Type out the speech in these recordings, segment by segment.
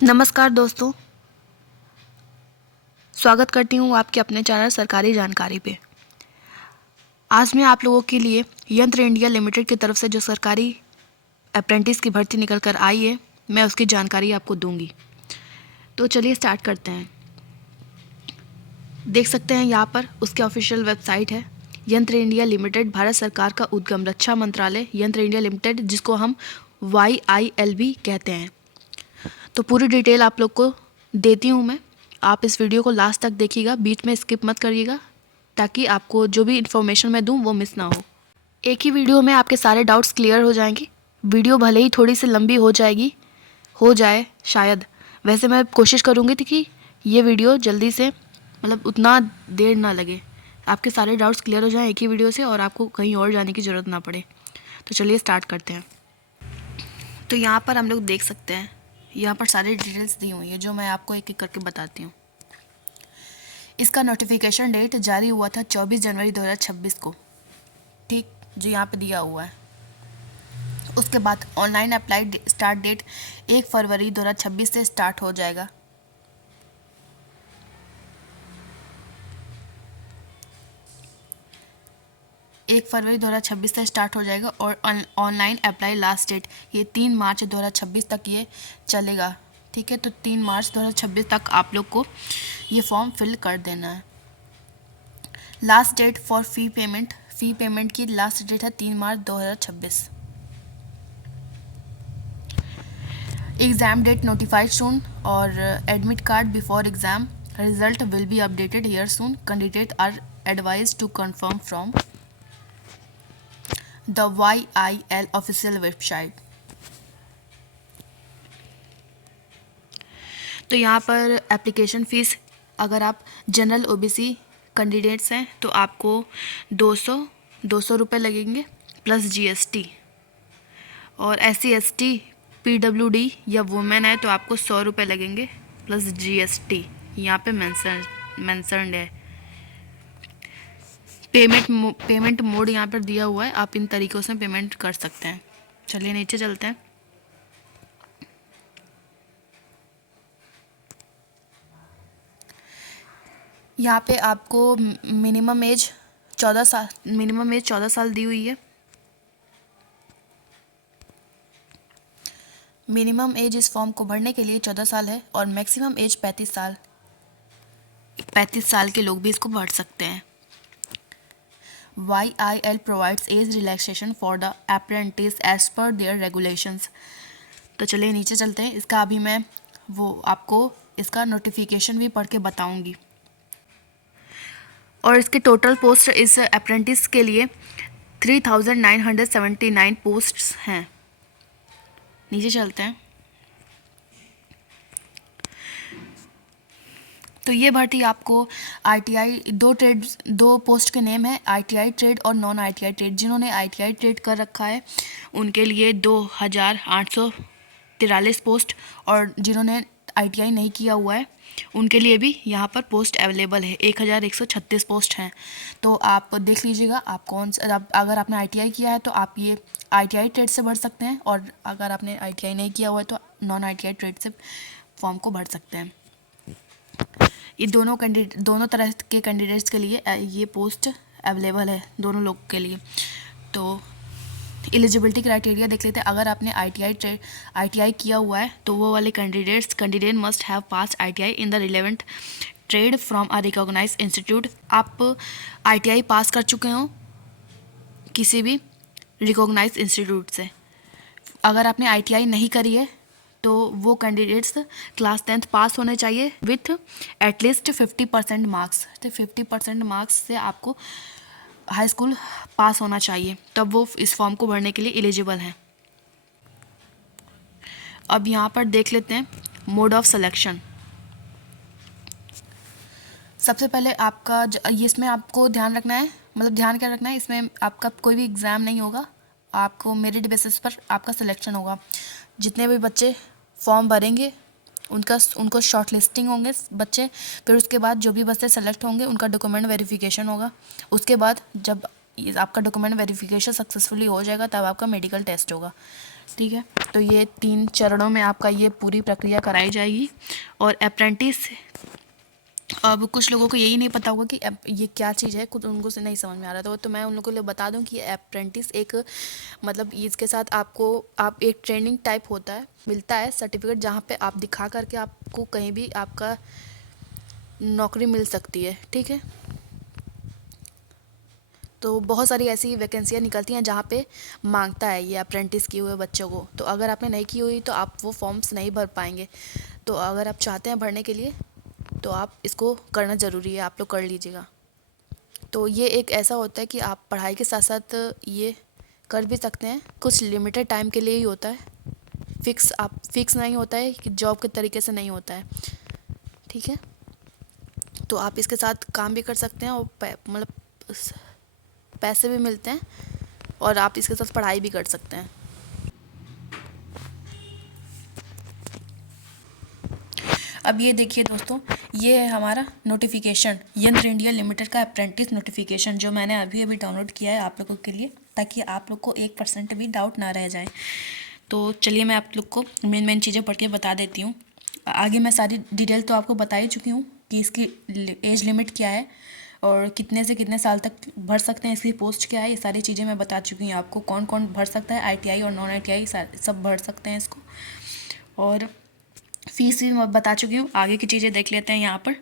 नमस्कार दोस्तों, स्वागत करती हूँ आपके अपने चैनल सरकारी जानकारी पे। आज मैं आप लोगों के लिए यंत्र इंडिया लिमिटेड की तरफ से जो सरकारी अप्रेंटिस की भर्ती निकल कर आई है, मैं उसकी जानकारी आपको दूंगी। तो चलिए स्टार्ट करते हैं। देख सकते हैं यहाँ पर उसके ऑफिशियल वेबसाइट है। यंत्र इंडिया लिमिटेड भारत सरकार का उद्गम रक्षा मंत्रालय यंत्र इंडिया लिमिटेड, जिसको हम YIL भी कहते हैं। तो पूरी डिटेल आप लोग को देती हूँ मैं। आप इस वीडियो को लास्ट तक देखिएगा, बीच में स्किप मत करिएगा, ताकि आपको जो भी इन्फॉर्मेशन मैं दूँ वो मिस ना हो। एक ही वीडियो में आपके सारे डाउट्स क्लियर हो जाएंगे। वीडियो भले ही थोड़ी सी लंबी हो जाए शायद, वैसे मैं कोशिश करूँगी कि ये वीडियो जल्दी से मतलब उतना देर ना लगे, आपके सारे डाउट्स क्लियर हो जाएँ एक ही वीडियो से और आपको कहीं और जाने की ज़रूरत ना पड़े। तो चलिए स्टार्ट करते हैं। तो यहाँ पर हम लोग देख सकते हैं, यहाँ पर सारी डिटेल्स दी हुई है जो मैं आपको एक एक करके बताती हूँ। इसका नोटिफिकेशन डेट जारी हुआ था 24 जनवरी 2026 को, ठीक, जो यहाँ पे दिया हुआ है। उसके बाद ऑनलाइन अप्लाई स्टार्ट डेट 1 फरवरी 2026 से स्टार्ट हो जाएगा। एक फरवरी 2026 से स्टार्ट हो जाएगा और ऑनलाइन अप्लाई लास्ट डेट ये 3 मार्च 2026 तक ये चलेगा, ठीक है। तो 3 मार्च 2026 तक आप लोग को ये फॉर्म फिल कर देना है। Last date for fee payment की लास्ट डेट है 3 March 2026। Exam date notified soon और admit card before exam result will be updated here soon. Candidate are advised to confirm from the YIL official website. तो यहाँ पर application fees, अगर आप general OBC candidates हैं तो आपको 200 रुपये लगेंगे प्लस GST, और SC ST PWD या वुमेन है तो आपको 100 रुपये लगेंगे प्लस GST। यहाँ पे मेंशन्ड है। पेमेंट मोड यहाँ पर दिया हुआ है, आप इन तरीक़ों से पेमेंट कर सकते हैं। चलिए नीचे चलते हैं। यहाँ पे आपको मिनिमम एज 14 साल दी हुई है। मिनिमम एज इस फॉर्म को भरने के लिए 14 साल है और मैक्सिमम एज 35 साल के लोग भी इसको भर सकते हैं। YIL provides age relaxation for the apprentice as per their regulations। तो चलिए नीचे चलते हैं। इसका अभी मैं आपको इसका नोटिफिकेशन भी पढ़ के बताऊंगी। और इसके टोटल पोस्ट इस अप्रेंटिस के लिए 3979 पोस्ट्स हैं। नीचे चलते हैं। तो ये भर्ती आपको ITI दो पोस्ट के नेम है, ITI ट्रेड और नॉन ITI ट्रेड। जिन्होंने ITI ट्रेड कर रखा है उनके लिए 2843 पोस्ट, और जिन्होंने ITI नहीं किया हुआ है उनके लिए भी यहाँ पर पोस्ट अवेलेबल है। 1136 पोस्ट हैं। तो आप देख लीजिएगा आप अगर आपने ITI किया है तो आप ये ITI ट्रेड से भर सकते हैं, और अगर आपने ITI नहीं किया हुआ है तो नॉन ITI ट्रेड से फॉर्म को भर सकते हैं। ये दोनों तरह के कैंडिडेट्स के लिए ये पोस्ट अवेलेबल है, दोनों लोग के लिए। तो एलिजिबिलिटी क्राइटेरिया देख लेते हैं। अगर आपने ITI किया हुआ है तो वो वाले candidate must have pass ITI in the relevant trade from a recognise institute. आप ITI पास कर चुके हो किसी भी रिकॉग्नाइज इंस्टीट्यूट से। अगर आपने ITI नहीं करी है तो वो कैंडिडेट्स क्लास 10th पास होने चाहिए विथ एटलीस्ट 50% मार्क्स। तो 50% मार्क्स से आपको हाई स्कूल पास होना चाहिए, तब वो इस फॉर्म को भरने के लिए एलिजिबल हैं। अब यहाँ पर देख लेते हैं मोड ऑफ सिलेक्शन। सबसे पहले आपका इसमें आपको ध्यान रखना है, मतलब ध्यान क्या रखना है, इसमें आपका कोई भी एग्ज़ाम नहीं होगा, आपको मेरिट बेसिस पर आपका सिलेक्शन होगा। जितने भी बच्चे फॉर्म भरेंगे उनको शॉर्ट लिस्टिंग होंगे बच्चे, फिर उसके बाद जो भी बच्चे सेलेक्ट होंगे उनका डॉक्यूमेंट वेरिफिकेशन होगा। उसके बाद जब आपका डॉक्यूमेंट वेरिफिकेशन सक्सेसफुली हो जाएगा तब आपका मेडिकल टेस्ट होगा, ठीक है। तो ये 3 चरणों में आपका ये पूरी प्रक्रिया कराई जाएगी। और अप्रेंटिस, अब कुछ लोगों को यही नहीं पता होगा कि ये क्या चीज़ है, कुछ उनको से नहीं समझ में आ रहा था, तो मैं उन लोगों के लिए बता दूं कि अप्रेंटिस एक, मतलब इसके साथ आपको आप एक ट्रेनिंग टाइप होता है, मिलता है सर्टिफिकेट, जहाँ पे आप दिखा करके आपको कहीं भी आपका नौकरी मिल सकती है। ठीक है। तो बहुत सारी ऐसी वैकेंसियाँ निकलती हैं जहाँ पे मांगता है ये अप्रेंटिस किए हुए बच्चों को। तो अगर आपने नहीं की हुई तो आप वो फॉर्म्स नहीं भर पाएंगे। तो अगर आप चाहते हैं भरने के लिए तो आप इसको करना ज़रूरी है, आप लोग कर लीजिएगा। तो ये एक ऐसा होता है कि आप पढ़ाई के साथ साथ ये कर भी सकते हैं, कुछ लिमिटेड टाइम के लिए ही होता है, फिक्स नहीं होता है कि जॉब के तरीके से नहीं होता है। ठीक है। तो आप इसके साथ काम भी कर सकते हैं और मतलब पैसे भी मिलते हैं, और आप इसके साथ पढ़ाई भी कर सकते हैं। अब ये देखिए दोस्तों, ये है हमारा नोटिफिकेशन, यंत्र इंडिया लिमिटेड का अप्रेंटिस नोटिफिकेशन, जो मैंने अभी अभी डाउनलोड किया है आप लोगों के लिए, ताकि आप लोग को 1% भी डाउट ना रह जाए। तो चलिए मैं आप लोग को मेन चीज़ें पढ़ के बता देती हूँ। आगे मैं सारी डिटेल तो आपको बता ही चुकी हूँ कि इसकी एज लिमिट क्या है और कितने से कितने साल तक भर सकते हैं, इसकी पोस्ट क्या है, ये सारी चीज़ें मैं बता चुकी हूँ आपको। कौन कौन भर सकता है, आईटीआई और नॉन आईटीआई सब भर सकते हैं इसको। और फीस भी मैं बता चुकी हूँ। आगे की चीज़ें देख लेते हैं यहाँ पर।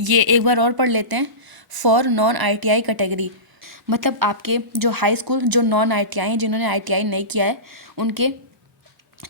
ये एक बार और पढ़ लेते हैं। फॉर नॉन आईटीआई कैटेगरी, मतलब आपके जो हाई स्कूल, जो नॉन आईटीआई हैं, जिन्होंने आईटीआई नहीं किया है, उनके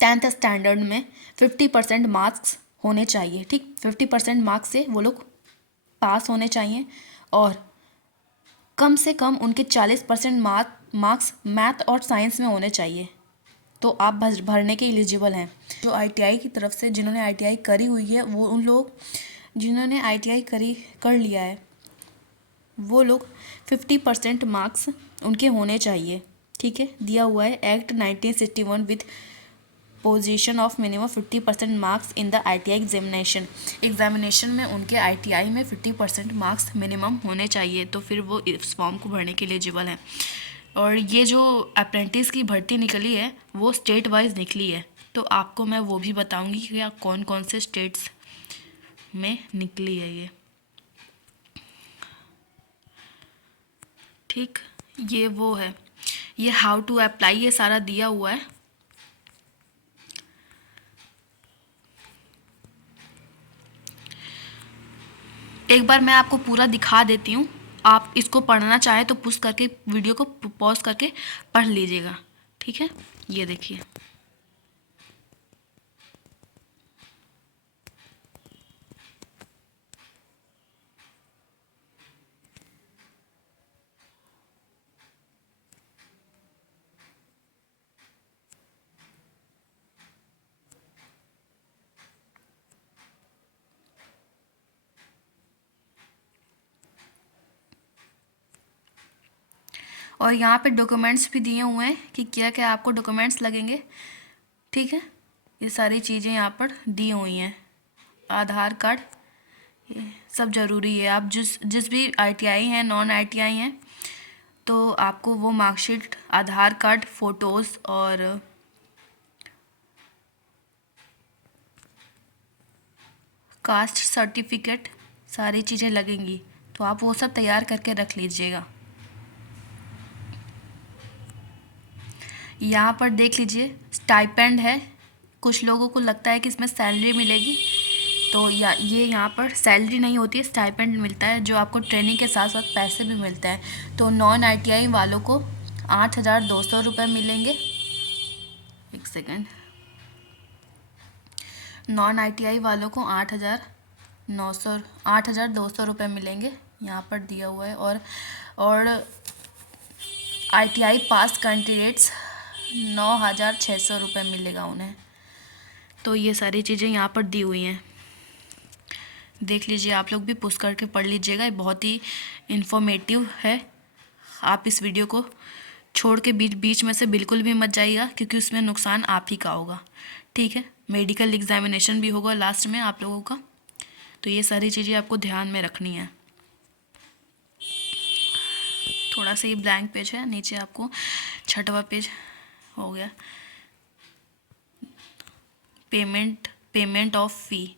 10th स्टैंडर्ड में 50% मार्क्स होने चाहिए। ठीक, 50% मार्क्स से वो लोग पास होने चाहिए, और कम से कम उनके 40% मार्क्स मैथ और साइंस में होने चाहिए, तो आप भरने के एलिजिबल हैं। जो आईटीआई की तरफ से जिन्होंने आईटीआई करी हुई है, वो उन लोग जिन्होंने आईटीआई कर लिया है, वो लोग 50% मार्क्स उनके होने चाहिए। ठीक है, दिया हुआ है act 1961 with position of minimum 50% marks in the ITI examination में उनके आईटीआई में 50% मार्क्स मिनिमम होने चाहिए, तो फिर वो इस फॉर्म को भरने के लिए एलिजिबल हैं। और ये जो अप्रेंटिस की भर्ती निकली है वो स्टेट वाइज निकली है, तो आपको मैं वो भी बताऊंगी कि कौन कौन से स्टेट्स में निकली है ये। ठीक, ये वो है, ये हाउ टू अप्लाई, ये सारा दिया हुआ है। एक बार मैं आपको पूरा दिखा देती हूँ, आप इसको पढ़ना चाहे तो पुश करके वीडियो को पॉज करके पढ़ लीजिएगा। ठीक है, ये देखिए। और यहाँ पे डॉक्यूमेंट्स भी दिए हुए हैं कि क्या क्या आपको डॉक्यूमेंट्स लगेंगे। ठीक है, ये सारी चीज़ें यहाँ पर दी हुई हैं। आधार कार्ड, ये सब ज़रूरी है। आप जिस जिस भी आईटीआई हैं, नॉन आईटीआई हैं, तो आपको वो मार्कशीट, आधार कार्ड, फ़ोटोज़ और कास्ट सर्टिफिकेट, सारी चीज़ें लगेंगी, तो आप वो सब तैयार करके रख लीजिएगा। यहाँ पर देख लीजिए, स्टाइपेंड है। कुछ लोगों को लगता है कि इसमें सैलरी मिलेगी, तो ये यहाँ पर सैलरी नहीं होती है, स्टाइपेंड मिलता है, जो आपको ट्रेनिंग के साथ साथ पैसे भी मिलते हैं। तो नॉन आईटीआई वालों को 8,200 रुपये मिलेंगे। एक सेकेंड, नॉन आईटीआई वालों को 8,200 रुपये मिलेंगे, यहाँ पर दिया हुआ है। और आईटीआई पास कैंडिडेट्स 9,600 रुपये मिलेगा उन्हें। तो ये सारी चीज़ें यहाँ पर दी हुई हैं, देख लीजिए, आप लोग भी पुश करके पढ़ लीजिएगा, ये बहुत ही इन्फॉर्मेटिव है। आप इस वीडियो को छोड़ के बीच में से बिल्कुल भी मत जाइएगा, क्योंकि उसमें नुकसान आप ही का होगा। ठीक है, मेडिकल एग्जामिनेशन भी होगा लास्ट में आप लोगों का, तो ये सारी चीज़ें आपको ध्यान में रखनी है। थोड़ा सा ये ब्लैंक पेज है, नीचे आपको 6वां पेज हो गया। पेमेंट ऑफ फ़ी,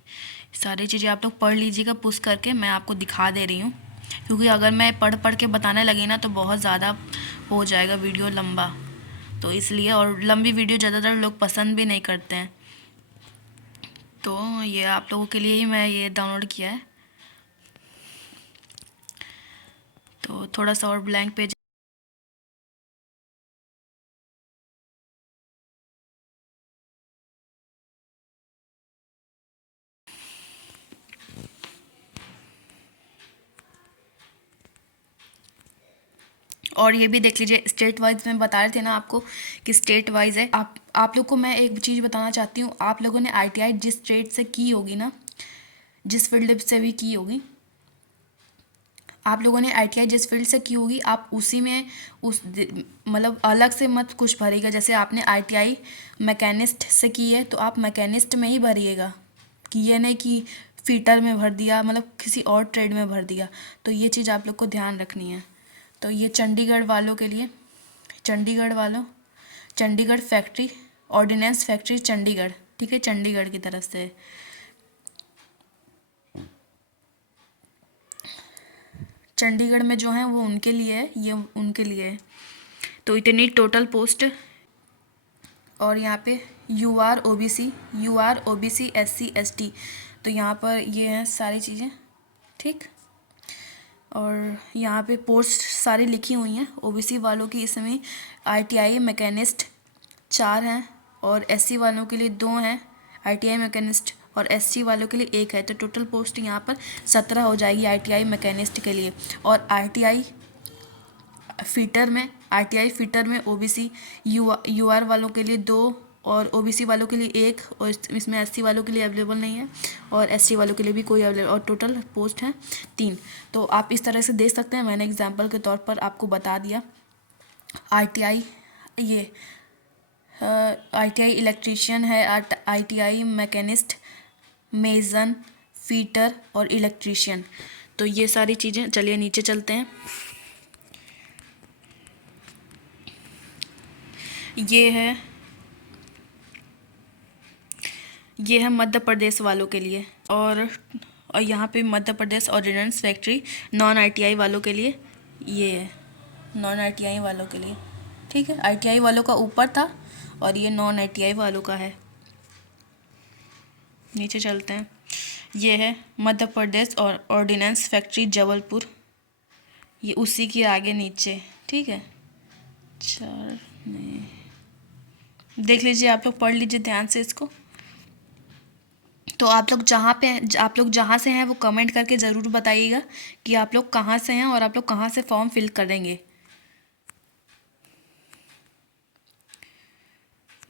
सारी चीज़ें आप लोग पढ़ लीजिएगा पुश करके, मैं आपको दिखा दे रही हूँ, क्योंकि अगर मैं पढ़ पढ़ के बताने लगी ना तो बहुत ज़्यादा हो जाएगा वीडियो लंबा, तो इसलिए, और लंबी वीडियो ज़्यादातर लोग पसंद भी नहीं करते हैं, तो ये आप लोगों के लिए ही मैं ये डाउनलोड किया है। तो थोड़ा सा और ब्लैंक पेज, और ये भी देख लीजिए स्टेट वाइज मैं बता रहे थे ना आपको कि स्टेट वाइज है। आप लोग को मैं एक चीज़ बताना चाहती हूँ, आप लोगों ने आईटीआई जिस स्टेट से की होगी ना, जिस फील्ड से भी की होगी, आप लोगों ने आईटीआई जिस फील्ड से की होगी आप उसी में मतलब अलग से मत कुछ भरिएगा। जैसे आपने आईटीआई मैकेनिस्ट से की है तो आप मैकेनिस्ट में ही भरिएगा, कि ये नहीं कि फिटर में भर दिया, मतलब किसी और ट्रेड में भर दिया। तो ये चीज़ आप लोग को ध्यान रखनी है। तो ये चंडीगढ़ वालों के लिए, Chandigarh factory, ordnance factory Chandigarh, ठीक है, चंडीगढ़ की तरफ से। चंडीगढ़ में जो है वो उनके लिए है, ये उनके लिए है। तो इतनी टोटल पोस्ट, और यहाँ पे U R O B C SC ST, तो यहाँ पर ये हैं सारी चीज़ें, ठीक। और यहाँ पे पोस्ट सारी लिखी हुई हैं। ओबीसी वालों की इसमें आईटीआई मैकेनिस्ट 4 हैं, और SC वालों के लिए 2 हैं आईटीआई मैकेनिस्ट, और SC वालों के लिए 1 है। तो टोटल पोस्ट यहाँ पर 17 हो जाएगी आईटीआई मैकेनिस्ट के लिए। और आईटीआई फिटर में ओबीसी यूआर वालों के लिए 2, और ओबीसी वालों के लिए 1, और इसमें SC वालों के लिए अवेलेबल नहीं है, और ST वालों के लिए भी कोई अवेलेबल, और टोटल पोस्ट हैं 3। तो आप इस तरह से देख सकते हैं, मैंने एग्जांपल के तौर पर आपको बता दिया। आईटीआई इलेक्ट्रीशियन है, आईटीआई मैकेनिस्ट, मेजन, फीटर और इलेक्ट्रीशियन। तो ये सारी चीज़ें, चलिए नीचे चलते हैं। ये है मध्य प्रदेश वालों के लिए, और यहाँ पे Madhya Pradesh ordnance factory non ITI वालों के लिए, ये है नॉन आईटीआई वालों के लिए, ठीक है। आईटीआई वालों का ऊपर था और ये नॉन आईटीआई वालों का है। नीचे चलते हैं। ये है मध्य प्रदेश और ऑर्डिनेंस फैक्ट्री जबलपुर, ये उसी के आगे नीचे, ठीक है। 4 में देख लीजिए, आप लोग पढ़ लीजिए ध्यान से इसको। तो आप लोग जहाँ से हैं वो कमेंट करके ज़रूर बताइएगा कि आप लोग कहाँ से हैं और आप लोग कहाँ से फॉर्म फिल करेंगे।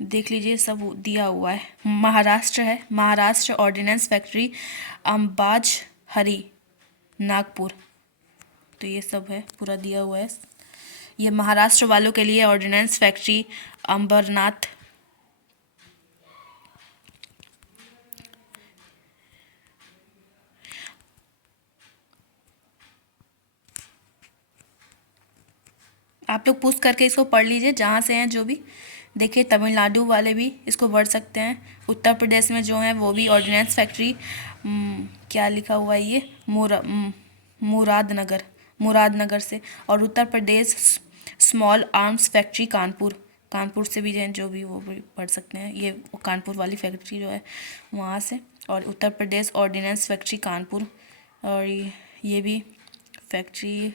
देख लीजिए सब दिया हुआ है। महाराष्ट्र ऑर्डिनेंस फैक्ट्री अंबाज हरी नागपुर, तो ये सब है पूरा दिया हुआ है। ये महाराष्ट्र वालों के लिए ऑर्डिनेंस फैक्ट्री अंबरनाथ, आप लोग पूछ करके इसको पढ़ लीजिए जहाँ से हैं जो भी। देखिए तमिलनाडु वाले भी इसको पढ़ सकते हैं। उत्तर प्रदेश में जो है वो भी ऑर्डिनेंस फैक्ट्री क्या लिखा हुआ है ये मुरादनगर से, और Uttar Pradesh small arms factory Kanpur से भी हैं जो भी, वो भी पढ़ सकते हैं। ये कानपुर वाली फैक्ट्री जो है वहाँ से, और उत्तर प्रदेश ऑर्डिनेंस फैक्ट्री कानपुर, और ये भी फैक्ट्री।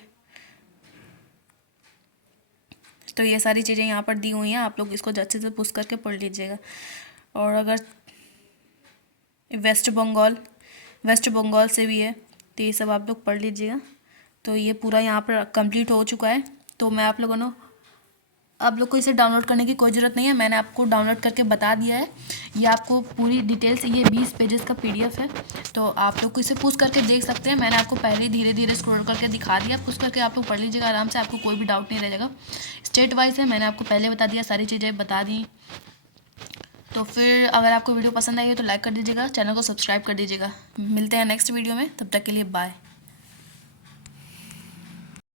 तो ये सारी चीज़ें यहाँ पर दी हुई हैं, आप लोग इसको अच्छे से पुश करके पढ़ लीजिएगा। और अगर वेस्ट बंगाल से भी है तो ये सब आप लोग पढ़ लीजिएगा। तो ये पूरा यहाँ पर कंप्लीट हो चुका है। तो मैं आप लोग को इसे डाउनलोड करने की कोई ज़रूरत नहीं है, मैंने आपको डाउनलोड करके बता दिया है। ये आपको पूरी डिटेल्स, ये 20 पेजेस का PDF है, तो आप लोग को इसे पुश करके देख सकते हैं। मैंने आपको पहले धीरे धीरे स्क्रॉल करके दिखा दिया, पुश करके आप लोग पढ़ लीजिएगा आराम से, आपको कोई भी डाउट नहीं रहेगा। स्टेट वाइज है, मैंने आपको पहले बता दिया, सारी चीज़ें बता दी। तो फिर अगर आपको वीडियो पसंद आई हो तो लाइक कर दीजिएगा, चैनल को सब्सक्राइब कर दीजिएगा। मिलते हैं नेक्स्ट वीडियो में, तब तक के लिए बाय।